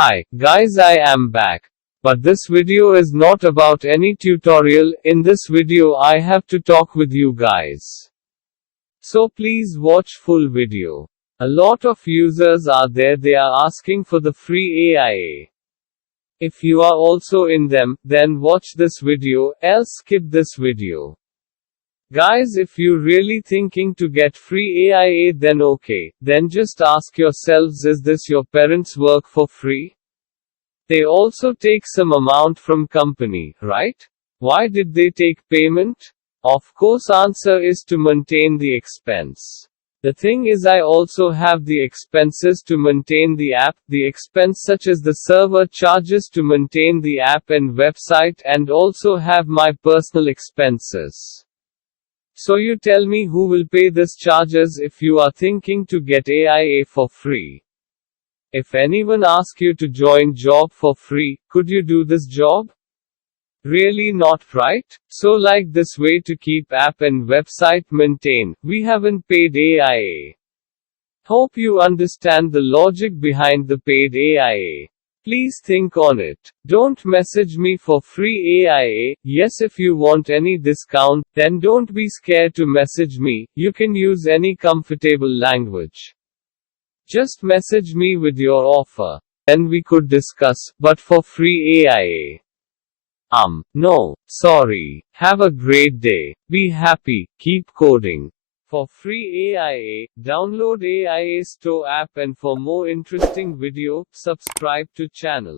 Hi, guys, I am back. But this video is not about any tutorial. In this video I have to talk with you guys. So please watch full video. A lot of users are there, they are asking for the free AIA. If you are also in them, then watch this video, else skip this video. Guys, if you really thinking to get free AIA, then okay, then just ask yourselves, is this your parents' work for free? They also take some amount from company, right? Why did they take payment? Of course, answer is to maintain the expense. The thing is, I also have the expenses to maintain the app, the expense such as the server charges to maintain the app and website, and also have my personal expenses. So you tell me, who will pay this charges if you are thinking to get AIA for free? If anyone asks you to join job for free, could you do this job? Really not, right? So like this way to keep app and website maintained, we haven't paid AIA. Hope you understand the logic behind the paid AIA. Please think on it. Don't message me for free AIA. Yes, if you want any discount, then don't be scared to message me. You can use any comfortable language. Just message me with your offer. Then we could discuss, but for free AIA. No, sorry. Have a great day. Be happy, keep coding. For free AIA, download Aia Store App, and for more interesting video, subscribe to channel.